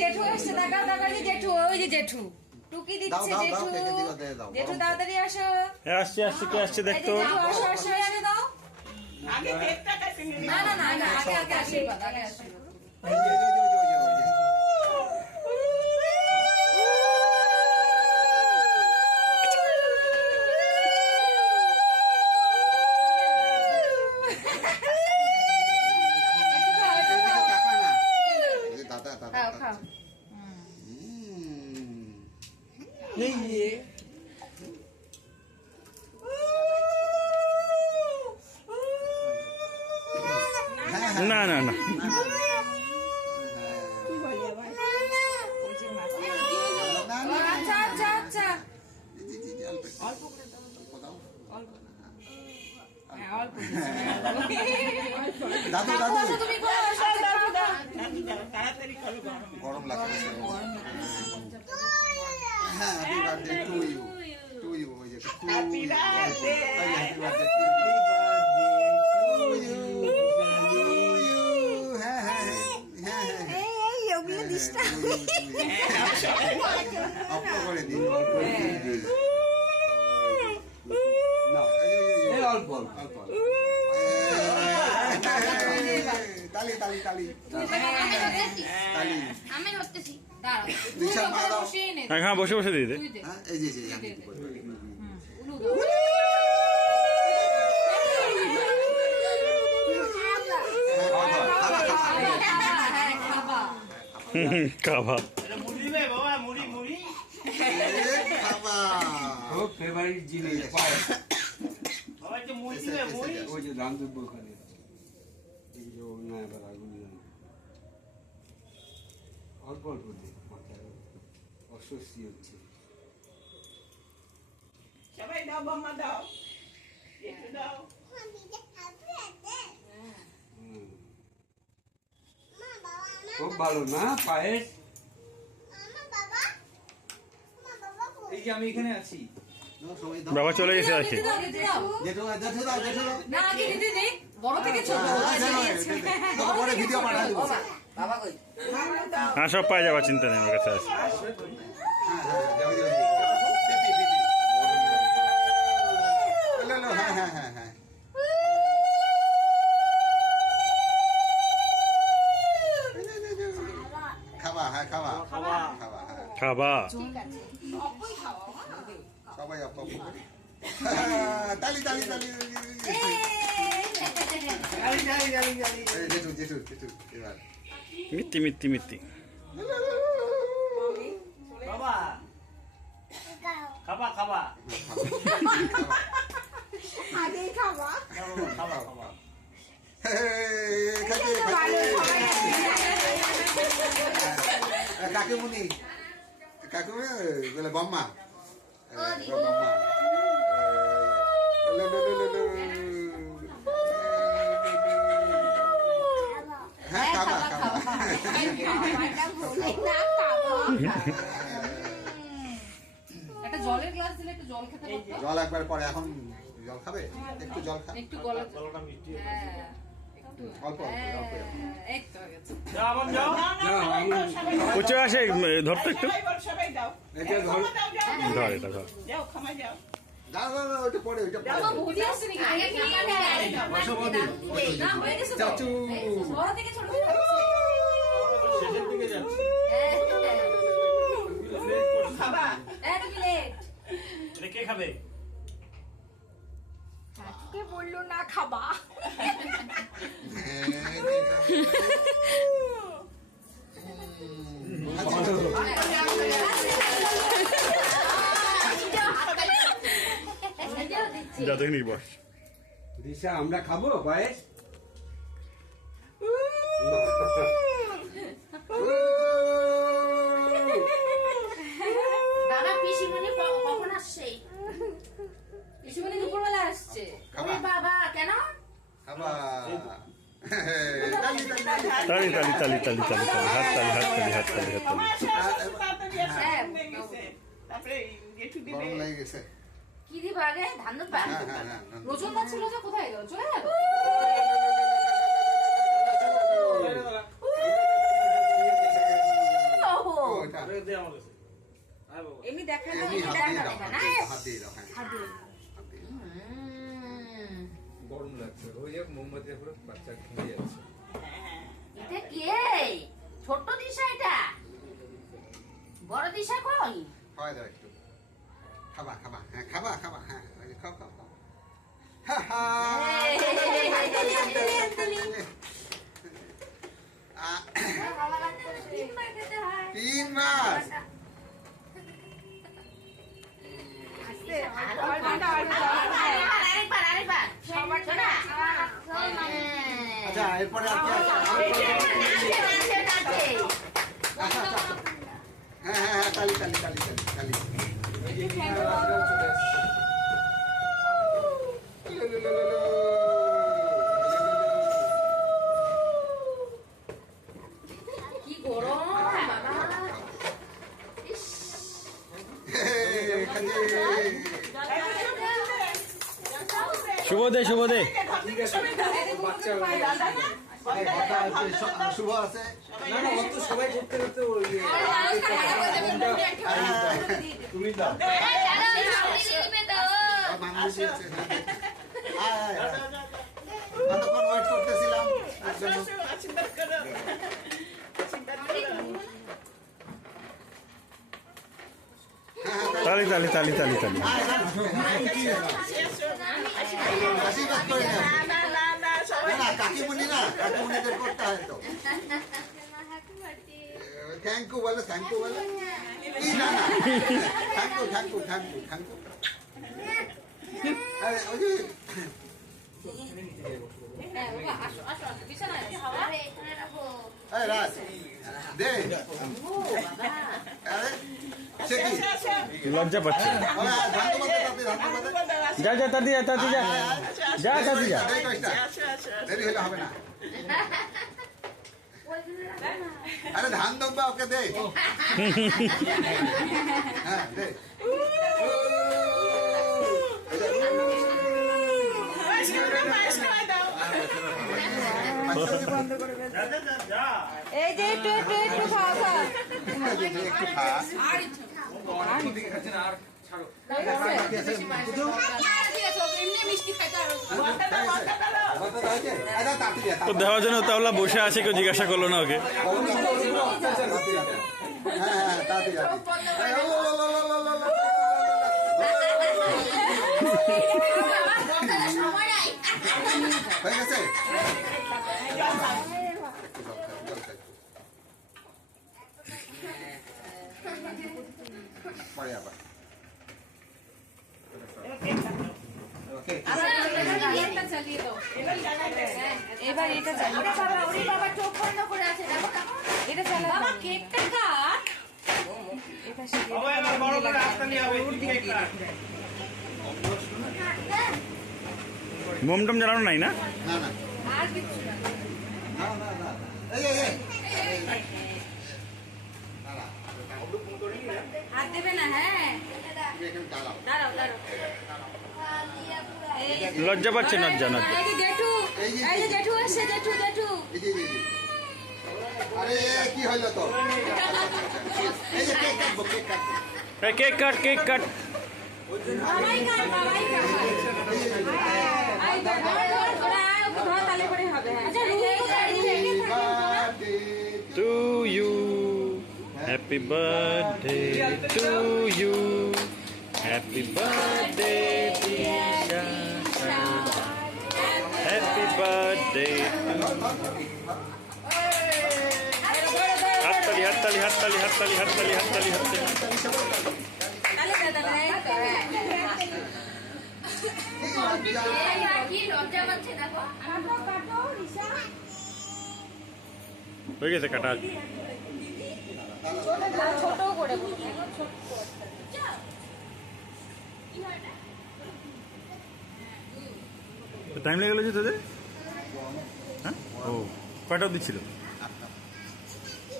জেঠু আসছে, দেখাও দেখাও, জেঠু, ওই যে জেঠু টুকি দিচ্ছে। জেঠু, জেঠু তাড়াতাড়ি আসো। আসছে আসছে, কে আসছে দেখতো। আসো আসো আসো, দাও। না না না, আগে আগে আশীর্বাদ, আগে আশীর্বাদ। না না না, আচ্ছা আচ্ছা আচ্ছা, দাদু দাদু তুমি গরম লাগছে। হ্যাঁ, happy birthday to you, to you, ওই যে happy birthday, happy birthday to you, হ্যাঁ হ্যাঁ হ্যাঁ হ্যাঁ, এই ওগুলো দিশটা অফ করে দিন, না এই অল্প অল্প অল্প, তালি তালি তালি তালি, আমি ধরতেছি, দাঁড়াও। দিশা মা দাও। হ্যাঁ বসে বসে দিয়ে দে। হ্যাঁ, এই যে এই যে উলু দাও। হ্যাঁ, খাবা। খাবা। খাবা খুব ফেভারিট জিনিস পায়েস। ওই যে ধান দুব্ব ওখানে এই যে না এবার আগুন অল্প অল্প দিয়ে মাথায় অস্বস্তি হচ্ছে। সবাই দাও, বাম্মা দাও, একটু দাও। খুব ভালো না পায়েস। এই যে আমি এখানে আছি। বাবা চলে গেছে আছে। দিদি দাও, দিদি দাও। জেঠু জেঠু দাও, জেঠু দাও। না, আগে দিদি দেখ, বড় থেকে ছোট। তোকে পরে ভিডিও পাঠাই দেবো। হ্যাঁ সব পাই যাবা, চিন্তা নেই, আমার কাছে আছে। হ্যাঁ হ্যাঁ হ্যাঁ হ্যাঁ, খাবা, হ্যাঁ খাবা খাবা হ্যাঁ খাবা। সবাই অপ করি। তালি তালি তালি, এই জেঠু জেঠু জেঠু এবার মিত্তি মিত্তি মিত্তি। বাবা খাবা খাবা আগেই খাবা। খাবা খাবা। কাকুমনি, কাকু বলে বম্মা, বম্মা হ্যাঁ খাবা খাবা। একটা জলের গ্লাস দিলে একটু জল খেতে পারতো। জল একবার পরে, এখন জল খাবে, একটু জল খা, একটু গলাটা মিষ্টি। হ্যাঁ, অল্প অল্প অল্প। এই তো হয়ে গেছে। যাও বাবা, যাও। উচ্চ আসে ধরতো একটু। সবাই দাও। এটা ধর। দাও, যাও, যাও। ধর এটা ধর। যাও, খামাই যাও। দাও দাও দাও, ওইটা পরে, ওইটা পরে। ভুজি আসছে নাকি? আগে খাবা না, না হয়ে গেছে তো। চাচু। বড় থেকে ছোট হয়ে গেছে। শেষের দিকে যাচ্ছে। খাবা। এত কি লেট? এটা কে খাবে? কে বললো না খাবা? যাতে নিয়ে বস। দিশা আমরা খাবো পায়েস। দাদা পিসিমণি কখন আসছে? পিসিমণি দুপুরবেলা আসছে। ওরে বাবা, কেন? খাবা। তালি তালি তালি তালি তালি তালি, হাত তালি হাত তালি হাত তালি হাত মামা তালি। আসো, তাড়াতাড়ি আসো, ঘুমিয়ে গেছে। তারপরে জেঠু দিবে। গরম লেগে গেছে। কি দিব আগে? ধান দুধ পান? হ্যাঁ হ্যাঁ হ্যাঁ। রোজনদা ছিল যে কোথায় গেল? চলে গেল? টুকি দেখা দাও, এমনি হাত দিয়ে দাও, না, হাত দিয়ে দাও, হ্যাঁ। হাত দিয়ে। হাত দিয়ে দাও। গরম লাগছে ওই এক মোমবাতি পুরো বাচ্চা খেয়ে যাচ্ছে এটা কে? ছোট্ট দিশা এটা? বড় দিশা কই? খাওয়াই দাও একটু। খাবা, খাবা, হ্যাঁ, খাবা, খাবা, হ্যাঁ, ওই যে খাও, খাও, খাও। হা, হা। আ- 3 মাস। আরেকবার শোনা। আচ্ছা, এরপরে আর কি আছে? আচ্ছা, আচ্ছা। হ্যাঁ, হ্যাঁ, হ্যাঁ, তালি, তালি, তালি, তালি, তালি। ওই যে কিনারা রাজরাও চলে আসছে লো, লো, লো, লো, লো। কি গরম বাবা। এই, কাজে। শুভ দে শুভ দে ঠিক আছে বাচ্চা এই, ঘরটা আছে, শুভ আছে। না না অত সবাই করতে করতে ওই তুমি দাও আর মামনি দিয়েছে। আয়, আয়, আয়। কতক্ষণ ওয়েট করতেছিলাম এর জন্য। হ্যাঁ, হ্যাঁ, তালি তালি তালি তালি তালি আয়, আয়। আশীর্বাদ করে নেন। না, না, কাকিমুনি না, কাকিমুনিদের করতে হয় তো। থ্যাংক ইউ বলো, থ্যাংক ইউ বলো। ই, না, না। Thank you, thank you, thank you, thank you. আরে, ওই যে, এই, রাজ, দে। আরে, সে কি? লজ্জা পাচ্ছে ওরা ধান বাঁধে, ধান বাঁধে। যা যা তাতি যা তাতি যা যা তাতি যা দেরি করিস না। দেরি হলে হবে না। আরে ধান দম্বা ওকে দে। হ্যাঁ, দে। এই যে একটু একটু একটু খাওয়া খাওয়া। একটু খা। দিকে খাচ্ছে না আর ছাড়ো তো দেওয়ার জন্য তাহলে বসে আছে কেউ জিজ্ঞাসা করলো না ওকে হ্যাঁ, হ্যাঁ, তাড়াতাড়ি, তাড়াতাড়ি। ও, লো, লো, লো, লো, লো, লো, লো। হয়ে গেছে? পরে আবার। এবার এটা চালিয়ে বাবা চোখ বন্ধ করে আছে দেখো দেখো। এটা চালা বাবা কেকটা কাট এটা শিখে মোমটম জ্বালানো নাই না না, না। আর কিছু না না, না, না। এই, এই, এই। না, না। হাত দেবে না হ্যাঁ তুমি এখানে দাঁড়াও। দাঁড়াও দাঁড়াও এই লজ্জা পাচ্ছে লজ্জা লজ্জা এই যে জেঠু এই যে জেঠু এসে জেঠু জেঠু এই যে, এই যে। আরে, কি হইলো তো? এই যে কেক কাটবো, কেক কাটবো। এই কেক কাট কেক কাট বাবাই কাট বাবাই কাট আই ধর ধর ধর তালে করে হবে আচ্ছা to you happy birthday to you happy birthday Disha happy birthday হাততালি হাততালি হাততালি হাততালি হাততালি হাততালি হাততালি তালে তালে কি লজ্জা পাচ্ছে দেখো। হয়ে গেছে কাটা ছোট করে টাইম লেগে গেল যে তোদের হ্যাঁ ও কয়টা অবধি ছিল